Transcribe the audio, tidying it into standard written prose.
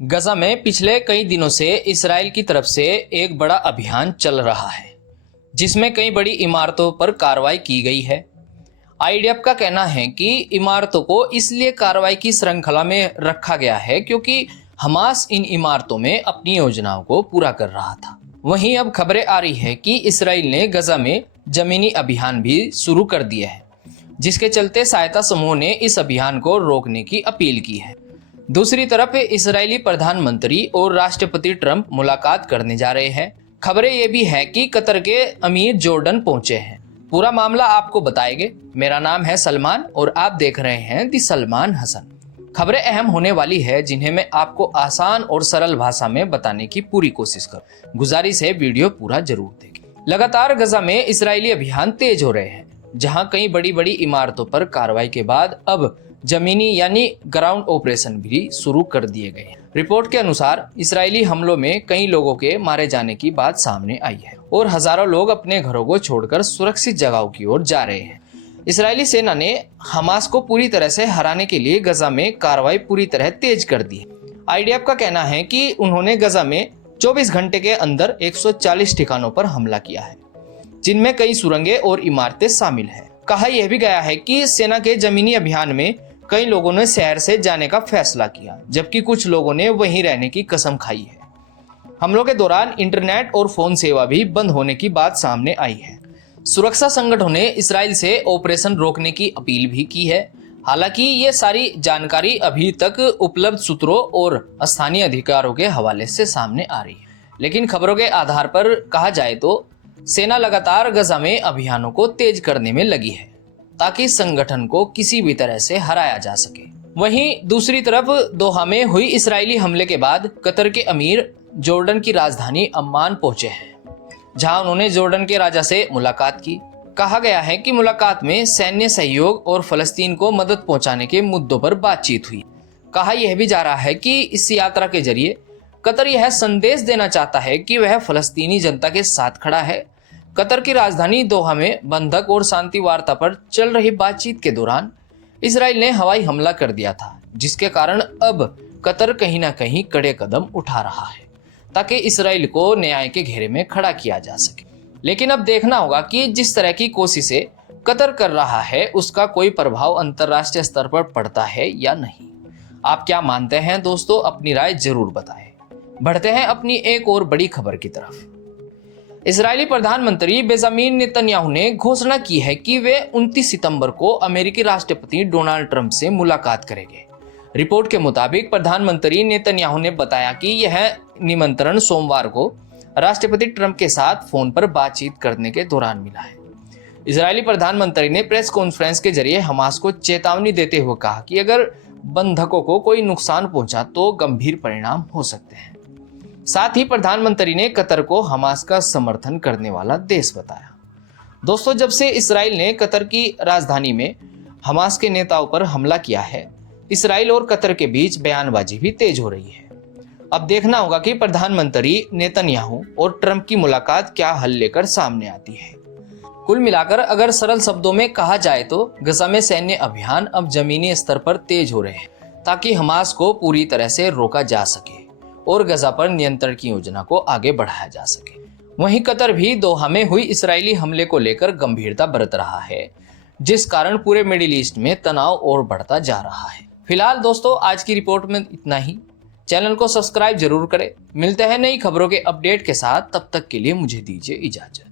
गजा में पिछले कई दिनों से इसराइल की तरफ से एक बड़ा अभियान चल रहा है, जिसमें कई बड़ी इमारतों पर कार्रवाई की गई है। आईडीएफ का कहना है कि इमारतों को इसलिए कार्रवाई की श्रृंखला में रखा गया है क्योंकि हमास इन इमारतों में अपनी योजनाओं को पूरा कर रहा था। वहीं अब खबरें आ रही है कि इसराइल ने गजा में जमीनी अभियान भी शुरू कर दिया है, जिसके चलते सहायता समूह ने इस अभियान को रोकने की अपील की है। दूसरी तरफ इजरायली प्रधानमंत्री और राष्ट्रपति ट्रंप मुलाकात करने जा रहे हैं। खबरें ये भी है कि कतर के अमीर जॉर्डन पहुंचे हैं। पूरा मामला आपको बताएंगे। मेरा नाम है सलमान और आप देख रहे हैं दी सलमान हसन। खबरें अहम होने वाली है, जिन्हें मैं आपको आसान और सरल भाषा में बताने की पूरी कोशिश करूं। गुजारिश है वीडियो पूरा जरूर देखें। लगातार गजा में इजरायली अभियान तेज हो रहे हैं, जहां कई बड़ी बड़ी इमारतों पर कार्रवाई के बाद अब जमीनी यानी ग्राउंड ऑपरेशन भी शुरू कर दिए गए हैं। रिपोर्ट के अनुसार इजरायली हमलों में कई लोगों के मारे जाने की बात सामने आई है और हजारों लोग अपने घरों को छोड़कर सुरक्षित जगहों की ओर जा रहे हैं। इजरायली सेना ने हमास को पूरी तरह से हराने के लिए गजा में कार्रवाई पूरी तरह तेज कर दी है। आईडीएफ का कहना है कि उन्होंने गजा में 24 घंटे के अंदर 140 ठिकानों पर हमला किया है, जिनमें कई सुरंगें और इमारतें शामिल है। कहा यह भी गया है कि सेना के जमीनी अभियान में कई लोगों ने शहर से जाने का फैसला किया, जबकि कुछ लोगों ने वहीं रहने की कसम खाई है। हमलों के दौरान इंटरनेट और फोन सेवा भी बंद होने की बात सामने आई है। सुरक्षा संगठनों ने इसराइल से ऑपरेशन रोकने की अपील भी की है। हालांकि ये सारी जानकारी अभी तक उपलब्ध सूत्रों और स्थानीय अधिकारियों के हवाले से सामने आ रही है, लेकिन खबरों के आधार पर कहा जाए तो सेना लगातार गजा में अभियानों को तेज करने में लगी है, ताकि संगठन को किसी भी तरह से हराया जा सके। वहीं दूसरी तरफ दोहा में हुई इजरायली हमले के बाद कतर के अमीर जॉर्डन की राजधानी अम्मान पहुंचे हैं, जहां उन्होंने जॉर्डन के राजा से मुलाकात की। कहा गया है कि मुलाकात में सैन्य सहयोग और फलस्तीन को मदद पहुंचाने के मुद्दों पर बातचीत हुई। कहा यह भी जा रहा है कि इस यात्रा के जरिए कतर यह संदेश देना चाहता है कि वह फलस्तीनी जनता के साथ खड़ा है। कतर की राजधानी दोहा में बंधक और शांति वार्ता पर चल रही बातचीत के दौरान इजराइल ने हवाई हमला कर दिया था, जिसके कारण अब कतर कहीं ना कहीं कड़े कदम उठा रहा है, ताकि इजराइल को न्याय के घेरे में खड़ा किया जा सके। लेकिन अब देखना होगा कि जिस तरह की कोशिशें कतर कर रहा है, उसका कोई प्रभाव अंतर्राष्ट्रीय स्तर पर पड़ता है या नहीं। आप क्या मानते हैं दोस्तों? अपनी राय जरूर बताएं। बढ़ते हैं अपनी एक और बड़ी खबर की तरफ। इजरायली प्रधानमंत्री बेंजामिन नेतन्याहू ने घोषणा की है कि वे 29 सितंबर को अमेरिकी राष्ट्रपति डोनाल्ड ट्रंप से मुलाकात करेंगे। रिपोर्ट के मुताबिक प्रधानमंत्री नेतन्याहू ने बताया कि यह निमंत्रण सोमवार को राष्ट्रपति ट्रंप के साथ फोन पर बातचीत करने के दौरान मिला है। इजरायली प्रधानमंत्री ने प्रेस कॉन्फ्रेंस के जरिए हमास को चेतावनी देते हुए कहा कि अगर बंधकों को कोई नुकसान पहुंचा तो गंभीर परिणाम हो सकते हैं। साथ ही प्रधानमंत्री ने कतर को हमास का समर्थन करने वाला देश बताया। दोस्तों, जब से इसराइल ने कतर की राजधानी में हमास के नेताओं पर हमला किया है, इसराइल और कतर के बीच बयानबाजी भी तेज हो रही है। अब देखना होगा कि प्रधानमंत्री नेतन्याहू और ट्रंप की मुलाकात क्या हल लेकर सामने आती है। कुल मिलाकर अगर सरल शब्दों में कहा जाए तो गजा में सैन्य अभियान अब जमीनी स्तर पर तेज हो रहे हैं, ताकि हमास को पूरी तरह से रोका जा सके और गजा पर नियंत्रण की योजना को आगे बढ़ाया जा सके। वहीं कतर भी दोहा में हुई इजरायली हमले को लेकर गंभीरता बरत रहा है, जिस कारण पूरे मिडिल ईस्ट में तनाव और बढ़ता जा रहा है। फिलहाल दोस्तों, आज की रिपोर्ट में इतना ही। चैनल को सब्सक्राइब जरूर करें। मिलते हैं नई खबरों के अपडेट के साथ। तब तक के लिए मुझे दीजिए इजाजत।